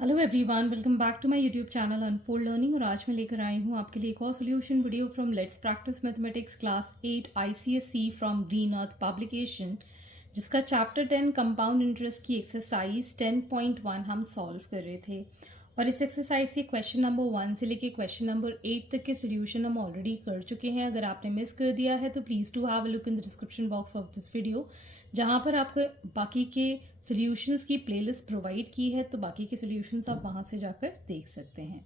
Hello everyone, welcome back to my YouTube channel Unfold Learning. और आज मैं लेकर आई हूँ आपके लिए एक और solution video from let's practice mathematics class 8 ICSE from green earth publication, जिसका चैप्टर 10 कंपाउंड इंटरेस्ट की एक्सरसाइज 10.1 हम सॉल्व कर रहे थे। और इस एक्सरसाइज के क्वेश्चन नंबर 1 से लेके क्वेश्चन नंबर 8 तक के सोल्यूशन हम ऑलरेडी कर चुके हैं। अगर आपने मिस कर दिया है तो please to have a look in the description box of this video, जहाँ पर आपको बाकी के सॉल्यूशंस की प्लेलिस्ट प्रोवाइड की है, तो बाकी के सॉल्यूशंस आप वहाँ से जाकर देख सकते हैं।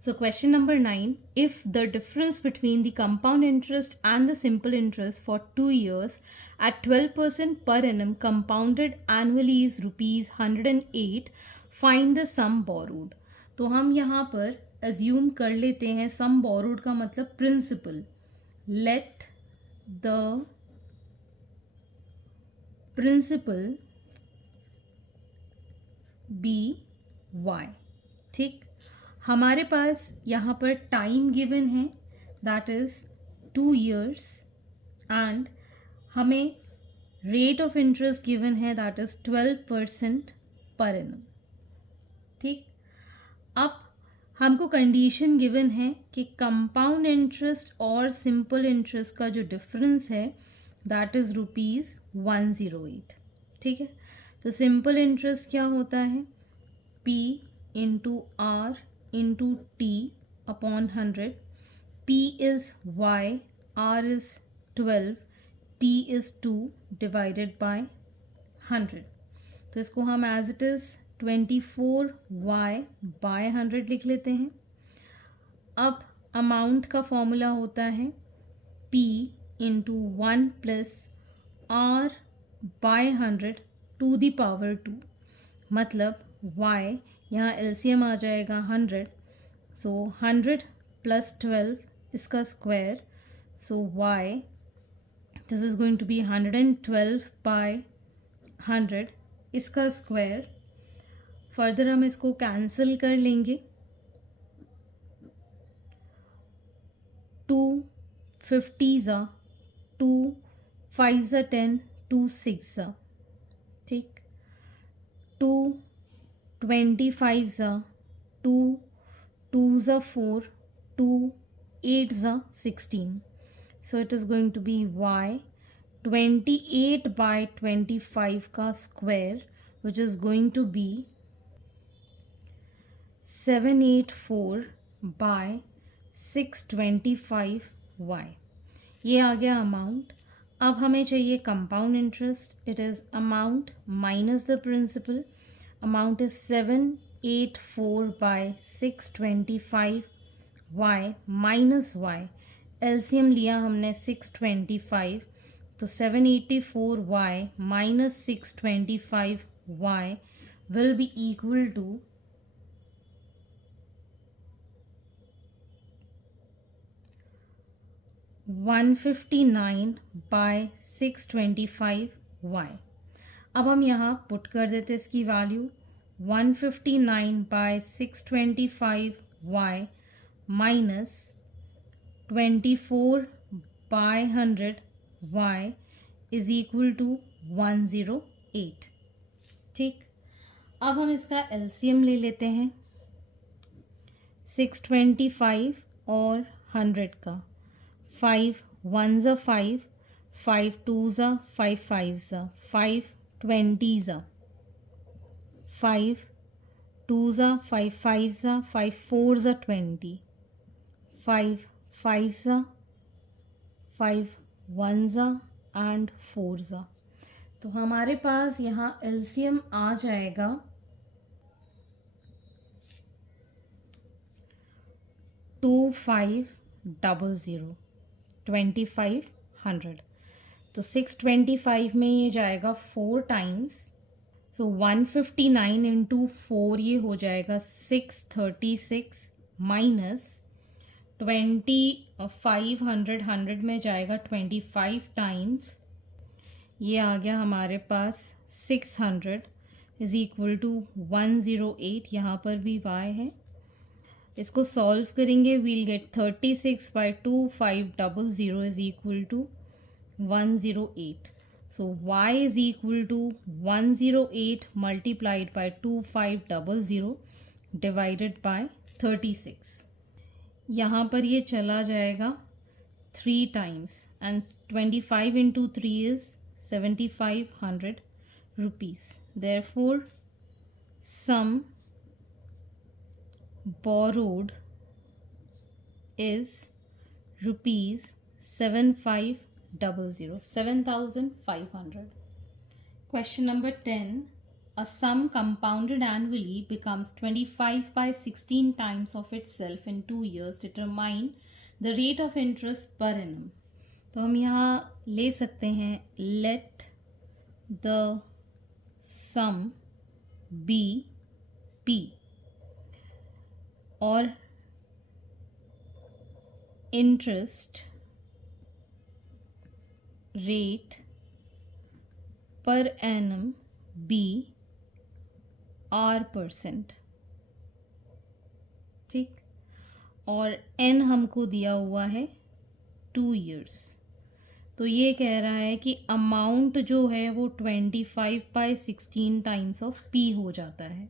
So question number 9, if the difference between the compound interest and the simple interest for 2 years at 12% per annum compounded annually is rupees 108, find the sum borrowed। तो हम यहाँ पर assume कर लेते हैं sum borrowed का मतलब principal। Let the principal be y। ठीक, हमारे पास यहाँ पर टाइम गिवन है दैट इज़ 2 years एंड हमें रेट ऑफ इंटरेस्ट गिवन है दैट इज़ 12% पर एनम। ठीक, अब हमको कंडीशन गिवन है कि कंपाउंड इंटरेस्ट और सिंपल इंटरेस्ट का जो डिफरेंस है दैट इज़ रुपीज़ 108। ठीक है, तो सिंपल इंटरेस्ट क्या होता है, P into R into T upon 100, P is Y, R is 12, T is 2 divided by 100। तो इसको हम as it is 24Y by 100 लिख लेते हैं। अब अमाउंट का फॉर्मूला होता है P into 1 plus R by 100 to the power 2, मतलब y यहाँ एलसीएम आ जाएगा 100, सो 100 प्लस 12 इसका square, so y this is going to be 112 by 100 इसका स्क्वायर। फर्दर हम इसको कैंसिल कर लेंगे, 2 50 2 5 10 2 6, ठीक, 2 25 2 2 4 2 8 16, so it is going to be y 28 by 25 का square which is going to be 784 by 625 y। ये आ गया अमाउंट। अब हमें चाहिए compound interest, it is amount minus the principal. Amount is 784 by 625 y minus y, LCM लिया हमने 625, तो 784 y minus 625 y will be equal to 159 by 625 y। अब हम यहाँ पुट कर देते इसकी value, 159 by 625 y minus 24 by 100 y is equal to 108। ठीक, अब हम इसका एलसीएम ले लेते हैं, 625 और 100 का, 5 1 5, 5 2 5 5 5 20, 5 2 5 5 5 4 20, 5 5 5 1 एंड 4। तो हमारे पास यहाँ एलसीएम आ जाएगा 2500 2500। तो 625 में ये जाएगा 4 टाइम्स, सो 159 इंटू 4 ये हो जाएगा 636 माइनस 2500 100 में जाएगा 25 टाइम्स, ये आ गया हमारे पास 600 इज इक्वल टू 108। यहाँ पर भी y है, इसको सॉल्व करेंगे, we'll get 36 by 2500 is equal to 108। So y is equal to 108 multiplied by 2500 divided by 36. यहाँ पर ये चला जाएगा 3 times and 25 into 3 is 7500 rupees. Therefore, sum borrowed is rupees 7,500. Question number 10. A sum compounded annually becomes 25 by 16 times of itself in 2 years. Determine the rate of interest per annum. तो हम यहाँ ले सकते हैं let the sum be P और interest rate per annum be R%. ठीक, और n हमको दिया हुआ है 2 years. तो ये कह रहा है कि अमाउंट जो है वो 25 by 16 टाइम्स ऑफ p हो जाता है.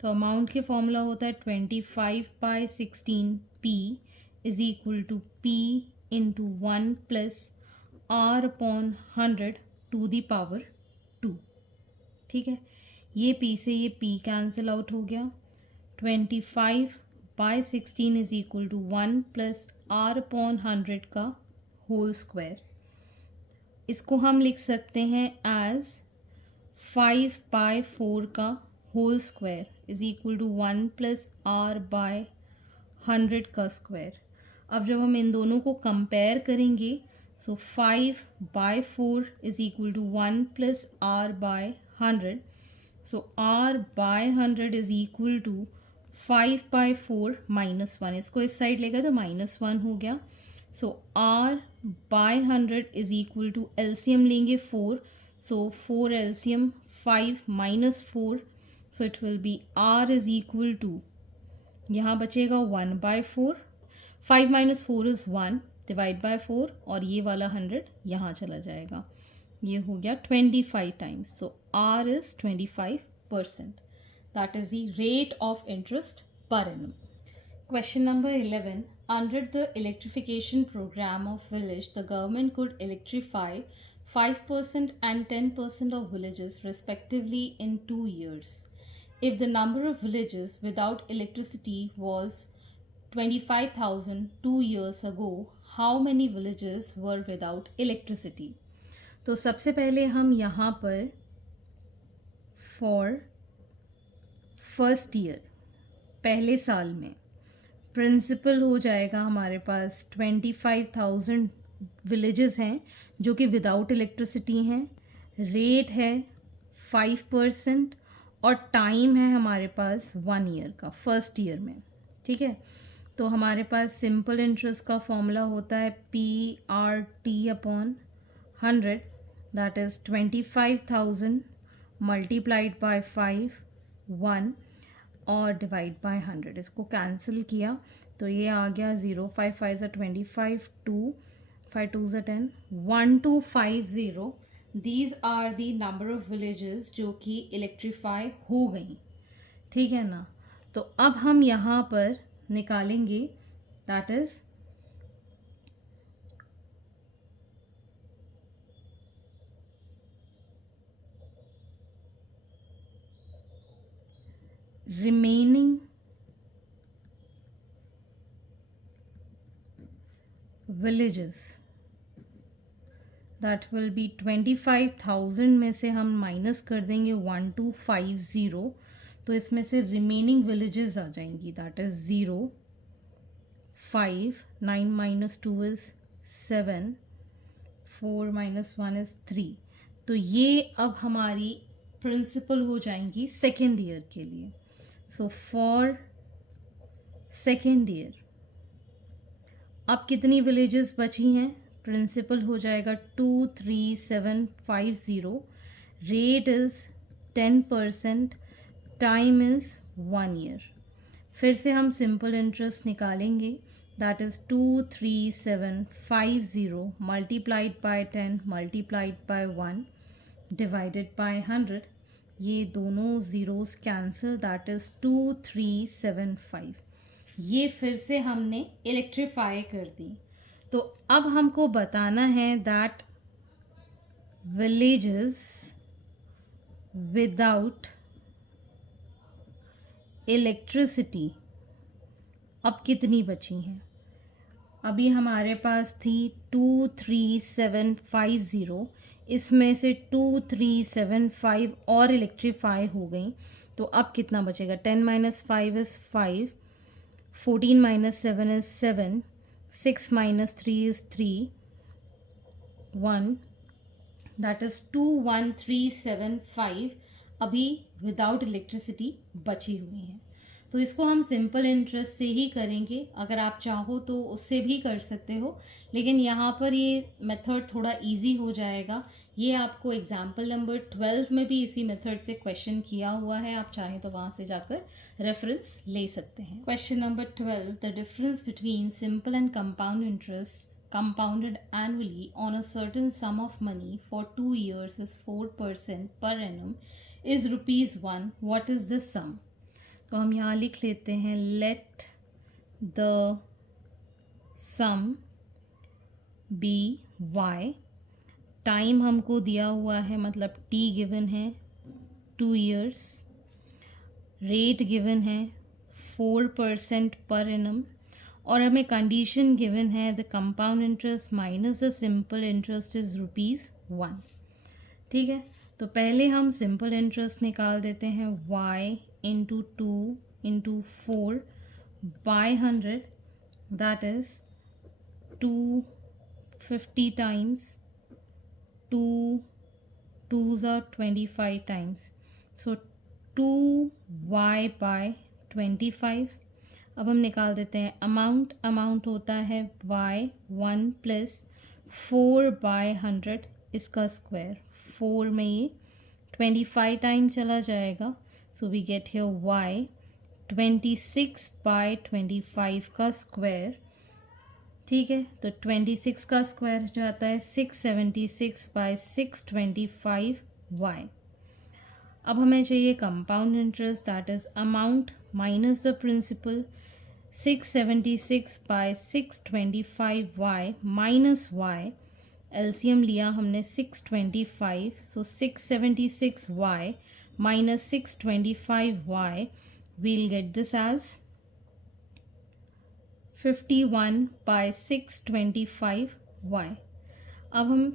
तो अमाउंट के फॉर्मूला होता है 25 by 16 p is equal to p into 1 plus r upon 100 to the power 2. ठीक है, ये p से ये p कैंसिल आउट हो गया. 25 by 16 is equal to 1 plus r upon 100 का होल स्क्वायर. इसको हम लिख सकते हैं एज 5 by 4 का whole square is equal to 1 plus r by 100 का स्क्वायर. अब जब हम इन दोनों को कंपेयर करेंगे so 5 by 4 is equal to 1 plus r by 100. So r by 100 is equal to 5 by 4 minus 1. इसको इस साइड लेगा तो -1 हो गया. So r by 100 is equal to LCM लेंगे 4. So 4 LCM 5 minus 4. So it will be r is equal to, यहाँ बचेगा 1 by 4. 5 minus 4 is 1 divide by 4 और ये वाला 100 यहाँ चला जाएगा. ये हो गया 25 times. So r is 25%. That is the rate of interest per annum. Question number 11. Under the electrification program of village, the government could electrify 5% and 10% of villages respectively in 2 years. If the number of villages without electricity was 25,000 2 years ago, how many villages were without electricity? तो सबसे पहले हम यहाँ पर for first year, पहले साल में principal हो जाएगा हमारे पास 25,000 विलेजेस हैं जो कि विदाउट इलेक्ट्रिसिटी हैं. रेट है 5% और टाइम है हमारे पास 1 ईयर का फर्स्ट ईयर में. ठीक है, तो हमारे पास सिंपल इंटरेस्ट का फॉर्मूला होता है PRT upon 100. That is 25,000 multiplied by 5 1 और डिवाइड बाय 100. इसको कैंसिल किया तो ये आ गया 0. 5 5 ज़ा 25, 2 5 2 ज़ा 10, 1250. These are the number of villages जो कि इलेक्ट्रीफाई हो गई. ठीक है ना. तो अब हम यहाँ पर निकालेंगे that is remaining villages. that will be 25,000 में से हम माइनस कर देंगे 1250. तो इसमें से रिमेनिंग विलेजेस आ जाएंगी. That is 0 5 9 minus 2 is 7 4 minus 1 is 3. तो ये अब हमारी प्रिंसिपल हो जाएंगी सेकेंड ईयर के लिए. सो फॉर सेकेंड ईयर अब कितनी विलेजेस बची हैं? प्रिंसिपल हो जाएगा 23750. Rate is 10%. Time is 1 year. फिर से हम सिंपल इंटरेस्ट निकालेंगे that is 23750 multiplied by 10 multiplied by 1 divided by 100. ये दोनों ज़ीरोज़ कैंसिल, दैट इज़ 2375. ये फिर से हमने इलेक्ट्रीफाई कर दी. तो अब हमको बताना है दैट विलेजेस विदाउट इलेक्ट्रिसिटी अब कितनी बची हैं. अभी हमारे पास थी 23750, इसमें से 2375 और इलेक्ट्रीफाई हो गई. तो अब कितना बचेगा. 10 minus 5 is 5, 14 minus 7 is 7, 6 minus 3 is 3, 1, that is 21375 अभी विदाउट इलेक्ट्रिसिटी बची हुई हैं. तो इसको हम सिंपल इंटरेस्ट से ही करेंगे. अगर आप चाहो तो उससे भी कर सकते हो, लेकिन यहाँ पर ये मेथड थोड़ा इजी हो जाएगा. ये आपको एग्जाम्पल नंबर 12 में भी इसी मेथड से क्वेश्चन किया हुआ है. आप चाहें तो वहाँ से जाकर रेफरेंस ले सकते हैं. Question number 12, the difference between simple and compound interest compounded annually on a certain sum of money for 2 years is 4% per annum is ₹1. What is the sum? तो हम यहाँ लिख लेते हैं let the sum be y. Time हमको दिया हुआ है, मतलब t गिवन है 2 years. रेट गिवन है 4% पर एनम, और हमें कंडीशन गिवन है the compound interest minus the simple interest is ₹1. ठीक है, तो पहले हम सिंपल इंटरेस्ट निकाल देते हैं. y into 2 into 4 by 100, that is 250 times 2 2s are 25 times, so 2y by 25. अब हम निकाल देते हैं अमाउंट होता है y 1 प्लस 4 बाय 100 इसका स्क्वायर. 4 में ये 25 टाइम चला जाएगा, so we get here y 26 by 25 का स्क्वायर. ठीक है, तो 26 का स्क्वायर जो आता है 676 बाय 625 y. अब हमें चाहिए compound interest, that is amount minus the principal. 676 by 625y minus y. LCM लिया हमने 625, so 676y minus 625y, we'll get this as 51 by 625y. अब हम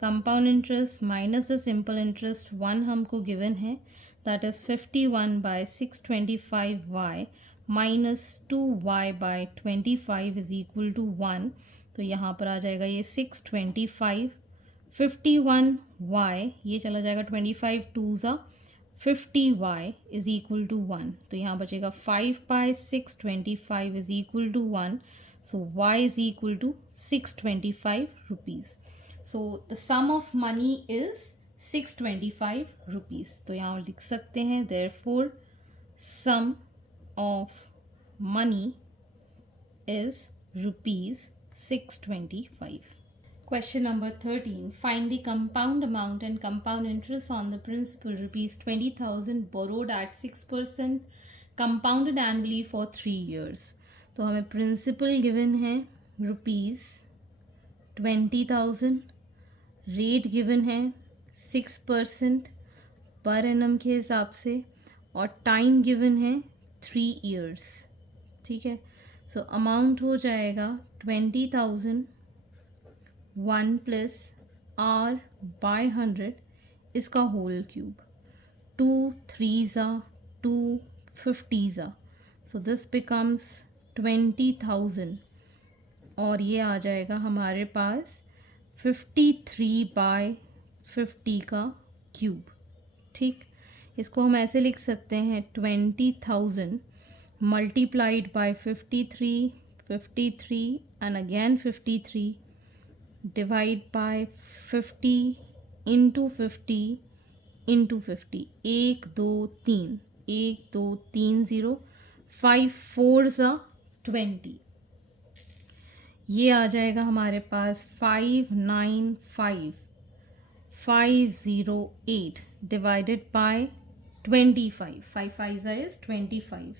compound interest minus the simple interest 1 हमको given है, that is 51 by 625y minus 2y by 25 is equal to 1. तो यहाँ पर आ जाएगा ये 625, 51y ये चला जाएगा 25 2s 50y is equal to 1. तो यहाँ बचेगा 5 by 625 is equal to 1. So y is equal to 625 rupees. So the sum of money is 625 rupees. तो यहाँ लिख सकते हैं therefore sum of money is ₹625. Question number 13. Find the compound amount and compound interest on the principal ₹20,000 borrowed at 6% compounded annually for 3 years. तो हमें principal given है ₹20,000, rate given है 6% per annum के हिसाब से, और टाइम गिवन है 3 years. ठीक है, सो अमाउंट हो जाएगा 20,000 1 प्लस r बाय 100 इसका whole cube. 2 3s 2 50s, so this becomes 20,000, और ये आ जाएगा हमारे पास 53 बाय 50 का क्यूब. ठीक, इसको हम ऐसे लिख सकते हैं 20,000 multiplied by 53 and again 53 divide by 50 into 50 into 50. 1 2 3 1 2 3 0 5 4s 20. ये आ जाएगा हमारे पास 5,955,008 divided by 25. 5 5 is 25.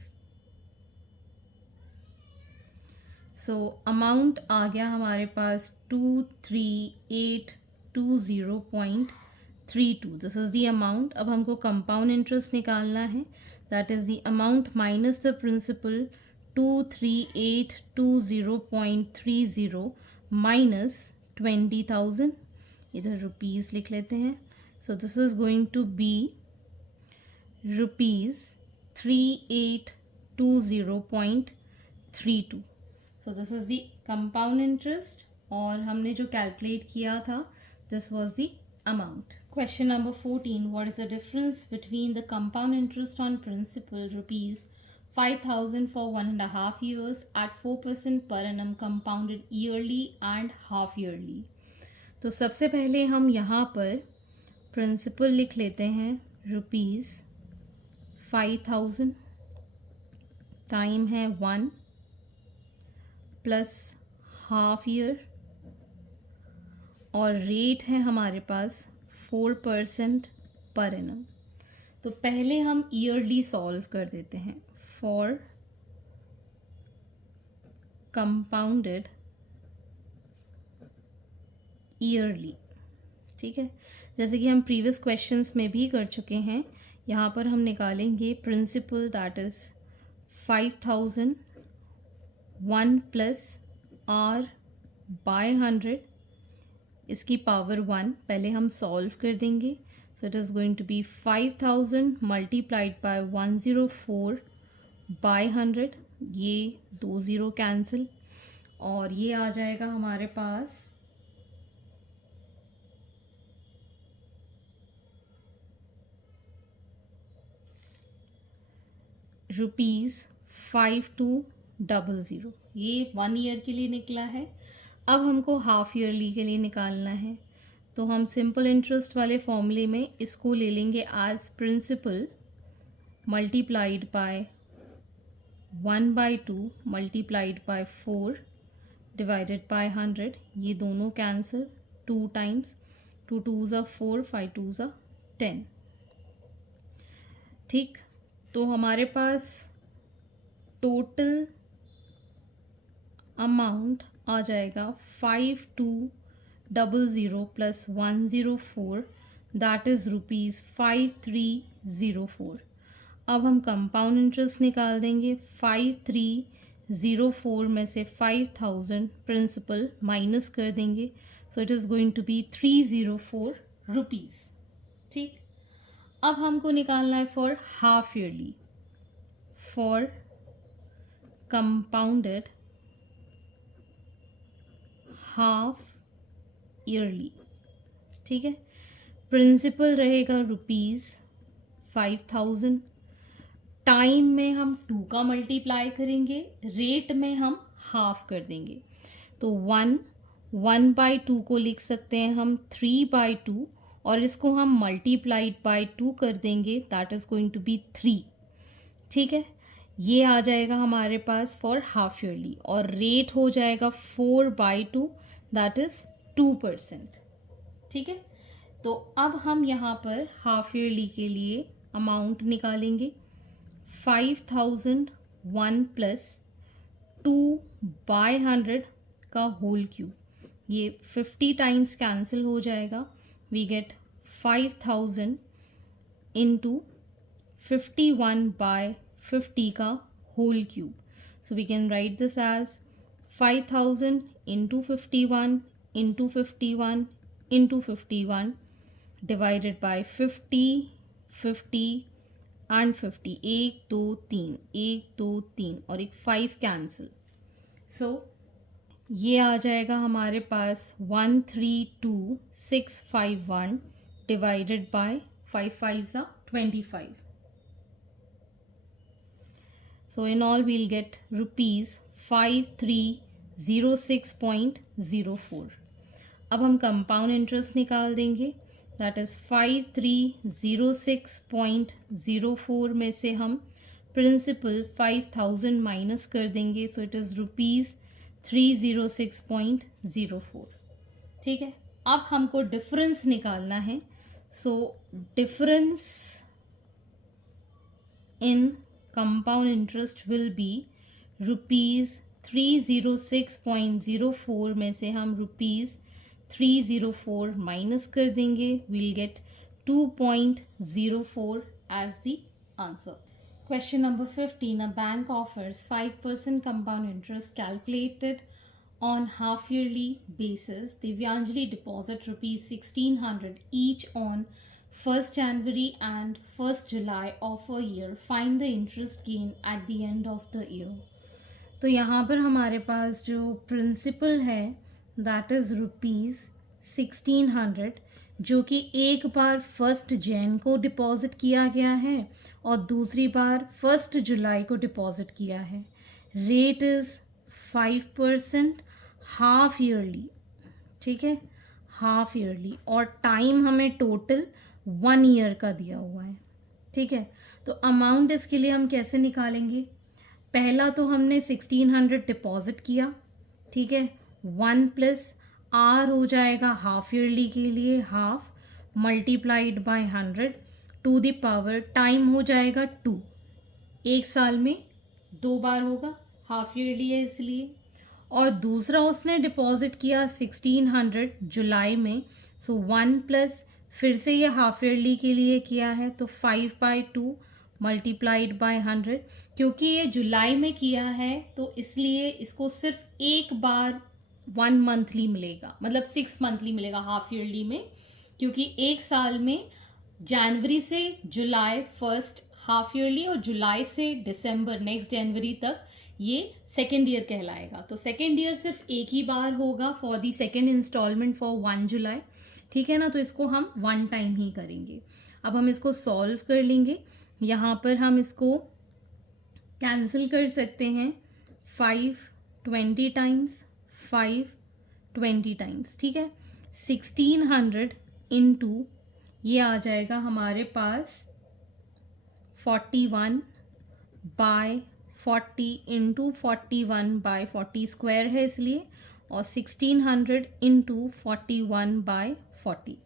So amount आ गया हमारे पास 23820.32. This is the amount. अब हमको कंपाउंड इंटरेस्ट निकालना है. That is the amount minus the principal 23820.30 minus 20,000. इधर रुपीज़ लिख लेते हैं. So this is going to be rupees 3820.32. So this is the compound interest और हमने जो कैलकुलेट किया था this was the amount. Question number 14. What is the difference between the compound interest on principal rupees 5,000 for 1.5 years at 4% per annum compounded yearly and half yearly. तो सबसे पहले हम यहाँ पर प्रिंसिपल लिख लेते हैं रुपीज़ 5,000. टाइम है 1 प्लस हाफ ईयर और रेट है हमारे पास 4% पर एनम. तो पहले हम ईयरली सॉल्व कर देते हैं. For compounded yearly. ठीक है, जैसे कि हम प्रीवियस क्वेश्चंस में भी कर चुके हैं. यहाँ पर हम निकालेंगे principal that is 5,000 1 plus R by 100 इसकी पावर 1. पहले हम सॉल्व कर देंगे. So it is going to be 5,000 multiplied by 104 by 100. ये 2 ज़ीरो कैंसिल और ये आ जाएगा हमारे पास ₹5200. ये 1 ईयर के लिए निकला है. अब हमको हाफ ईयरली के लिए निकालना है. तो हम सिंपल इंटरेस्ट वाले फॉर्मूले में इसको ले लेंगे as principal multiplied by 1/2 multiplied by 4 divided by 100. ये दोनों cancel. 2 times 2 2s are 4 5 2s are 10. ठीक, तो हमारे पास टोटल अमाउंट आ जाएगा 5200 प्लस 104 दैट इज़ ₹5304. अब हम कंपाउंड इंटरेस्ट निकाल देंगे. 5304 में से 5,000 प्रिंसिपल माइनस कर देंगे. So it is going to be 304 rupees. ठीक, अब हमको निकालना है for half yearly. For compounded half yearly. ठीक है, प्रिंसिपल रहेगा ₹5,000. टाइम में हम 2 का मल्टीप्लाई करेंगे. रेट में हम हाफ कर देंगे. तो 1/2 को लिख सकते हैं हम 3/2 और इसको हम मल्टीप्लाइड बाय 2 कर देंगे. That is going to be 3. ठीक है, ये आ जाएगा हमारे पास फॉर हाफ ईयरली और रेट हो जाएगा 4/2 दैट इज़ 2%. ठीक है, तो अब हम यहाँ पर हाफ ईयरली के लिए अमाउंट निकालेंगे. 5,001 प्लस 2/100 का होल क्यूब. ये 50 टाइम्स कैंसिल हो जाएगा. वी गेट 5,000 इंटू 51/50 का whole cube. So we can write this as 5,000 into 51 into 51 into 51 divided by 50 50 and 50. 1 2 3 1 2 3 और एक 5 कैंसिल. सो ये आ जाएगा हमारे पास 132,651 divided by 5 5s are 25. So in all we'll get ₹5306.04. अब हम कंपाउंड इंटरेस्ट निकाल देंगे. दैट इज़ 5306.04 में से हम प्रिंसिपल 5,000 माइनस कर देंगे. So it is 306.04. ठीक है, अब हमको डिफरेंस निकालना है. So difference in compound interest will be ₹306.04 में से हम ₹304 माइनस कर देंगे. We'll get 2.04 as the answer. Question number 15. A bank offers 5% compound interest calculated on half-yearly basis. Divyanjali deposit ₹1,600 each on 1st January and 1st July of a year. Find the interest gain at the end of the year. तो यहाँ पर हमारे पास जो principal है that is ₹1,600 जो कि एक बार 1 जैन को डिपॉज़िट किया गया है और दूसरी बार 1 जुलाई को डिपॉज़िट किया है. Rate is 5% half yearly. ठीक है, हाफ ईयरली. और टाइम हमें टोटल 1 ईयर का दिया हुआ है. ठीक है, तो अमाउंट इसके लिए हम कैसे निकालेंगे. पहला तो हमने 1600 डिपॉज़िट किया. ठीक है, 1 प्लस आर हो जाएगा हाफ ईयरली के लिए, half multiplied by 100 to the power time हो जाएगा 2. एक साल में 2 बार होगा, हाफ ईयरली है इसलिए. और दूसरा उसने डिपॉजिट किया 1600 जुलाई में. सो 1 प्लस फिर से ये हाफ ईयरली के लिए किया है तो 5/2 मल्टीप्लाइड बाय 100. क्योंकि ये जुलाई में किया है तो इसलिए इसको सिर्फ एक बार 1 मंथली मिलेगा, मतलब 6 मंथली मिलेगा हाफ ईयरली में. क्योंकि एक साल में जनवरी से जुलाई फर्स्ट हाफ ईयरली और जुलाई से दिसंबर नेक्स्ट जनवरी तक ये सेकेंड ईयर कहलाएगा. तो सेकेंड ईयर सिर्फ एक ही बार होगा for the second installment for 1 July. ठीक है ना, तो इसको हम 1 टाइम ही करेंगे. अब हम इसको सॉल्व कर लेंगे. यहाँ पर हम इसको कैंसिल कर सकते हैं. 5 20 टाइम्स, 5 20 टाइम्स. ठीक है, 1600 इंटू ये आ जाएगा हमारे पास 41/40 इंटू 41/40 स्क्वायर है इसलिए, और 1600 इंटू 41/40.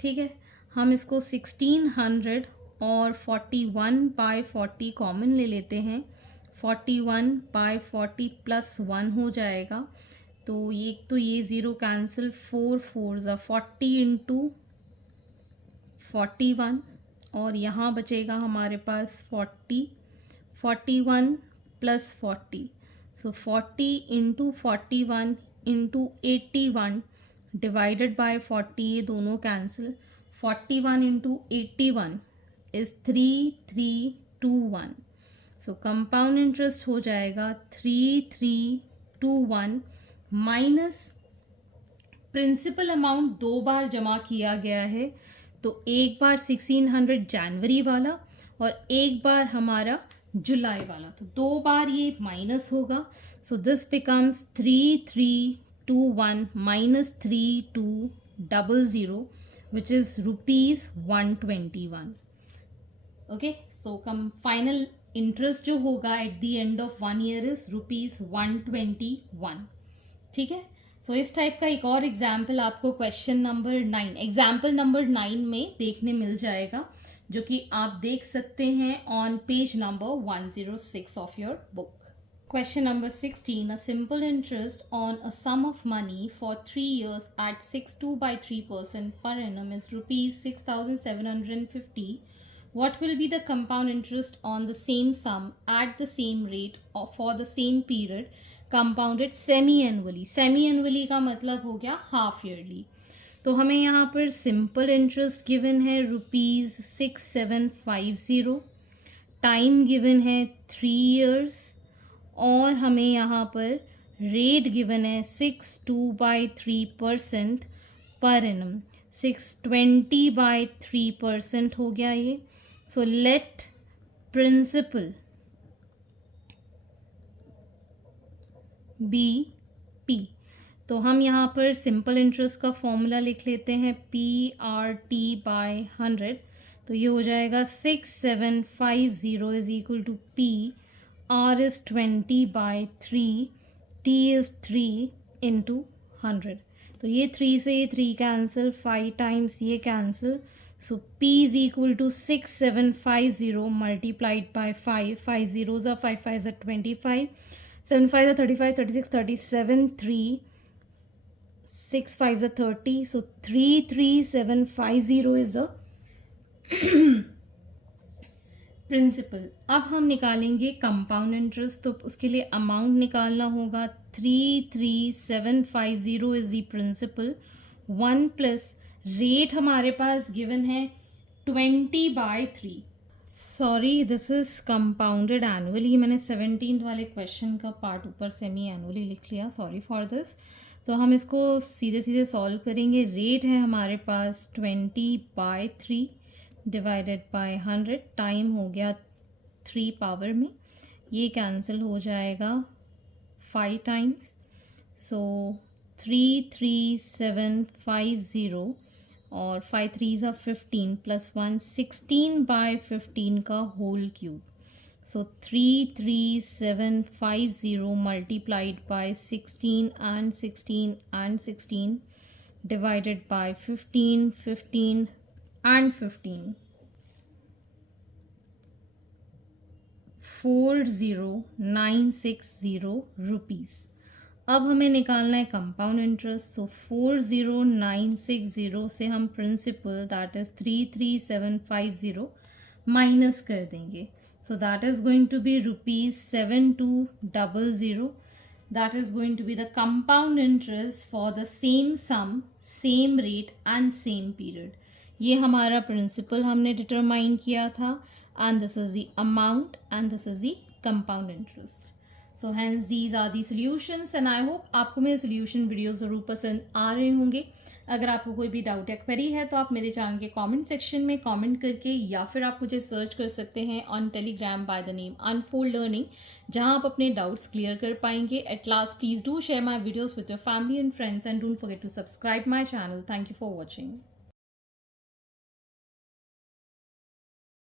ठीक है, हम इसको 1600 और 41/40 कॉमन ले लेते हैं. 41/40 प्लस 1 हो जाएगा. तो ये ज़ीरो कैंसिल, 4 4 40 इंटू 41 और यहाँ बचेगा हमारे पास 40, 41 plus 40. So 40 into 41 into 81 divided by 40, ये दोनों cancel. 41 into 81 is 3321. So compound interest हो जाएगा 3321 माइनस प्रिंसिपल अमाउंट 2 बार जमा किया गया है. तो एक बार 1600 जनवरी वाला और एक बार हमारा जुलाई वाला, तो 2 बार ये माइनस होगा. सो this becomes 3321 minus 3200 which is ₹121. Okay, so final interest जो होगा at the end of 1 year is ₹121. ठीक है, सो इस टाइप का एक और एग्जाम्पल आपको क्वेश्चन नंबर 9, एग्जाम्पल नंबर 9 में देखने मिल जाएगा, जो कि आप देख सकते हैं on page number 106 of your book. Question number 16. A simple interest on a sum of money for 3 years at 6.2% per annum is ₹6,750. What will be the compound interest on the same sum at the same rate or for the same period compounded semi-annually? Semi-annually का मतलब हो गया half yearly. तो हमें यहाँ पर simple interest given है ₹6750. Time given है 3 years और हमें यहाँ पर रेट गिवन है 6.2/3% पर एनम. 620/3% हो गया ये. So let principal be P. तो हम यहाँ पर सिंपल इंटरेस्ट का फॉर्मूला लिख लेते हैं PRT/100. तो ये हो जाएगा 6750 is equal to P. R is 20/3. t is 3 into 100. तो ये 3 से ये 3 कैंसिल, 5 टाइम्स ये cancel, so p is equal to 6750 multiplied by 5. 5 zeros are 5 5s are 25, 7 5s are 35, 36, 37, 3, 6 5s are 30, so 33750 is the principal. अब हम निकालेंगे compound interest, तो उसके लिए अमाउंट निकालना होगा. 33750 is the principal. 1 plus rate हमारे पास गिवन है 20/3. Sorry, this is compounded annually. मैंने 17th वाले क्वेश्चन का पार्ट ऊपर सेमी एनुअली लिख लिया, सॉरी फॉर दिस. तो हम इसको सीधे सीधे सॉल्व करेंगे. रेट है हमारे पास 20/3 डिवाइडेड बाय 100. टाइम हो गया 3 पावर में, ये कैंसिल हो जाएगा 5 टाइम्स. सो 33750 और 5 3s are 15 प्लस 1 16/15 का whole cube. So 33750 multiplied by 16 and 16 and 16 divided by 15 15 and 15. 40960 rupees. अब हमें निकालना है कंपाउंड इंटरेस्ट. सो 40960 से हम प्रिंसिपल दैट इज 33750 माइनस कर देंगे. So that is going to be ₹7200. That is going to be the compound interest for the same sum, same rate and same period. ये हमारा प्रिंसिपल हमने डिटरमाइन किया था, and this is the amount and this is the compound interest. So hence these are the solutions, and I hope आपको मेरे solution video ज़रूर पसंद आ रहे होंगे. अगर आपको कोई भी डाउट या क्वेरी है तो आप मेरे चैनल के कमेंट सेक्शन में कमेंट करके, या फिर आप मुझे सर्च कर सकते हैं on Telegram by the name Unfold Learning, जहां आप अपने डाउट्स क्लियर कर पाएंगे. At last, please do share my videos with your family and friends, and don't forget to subscribe my channel. Thank you for watching.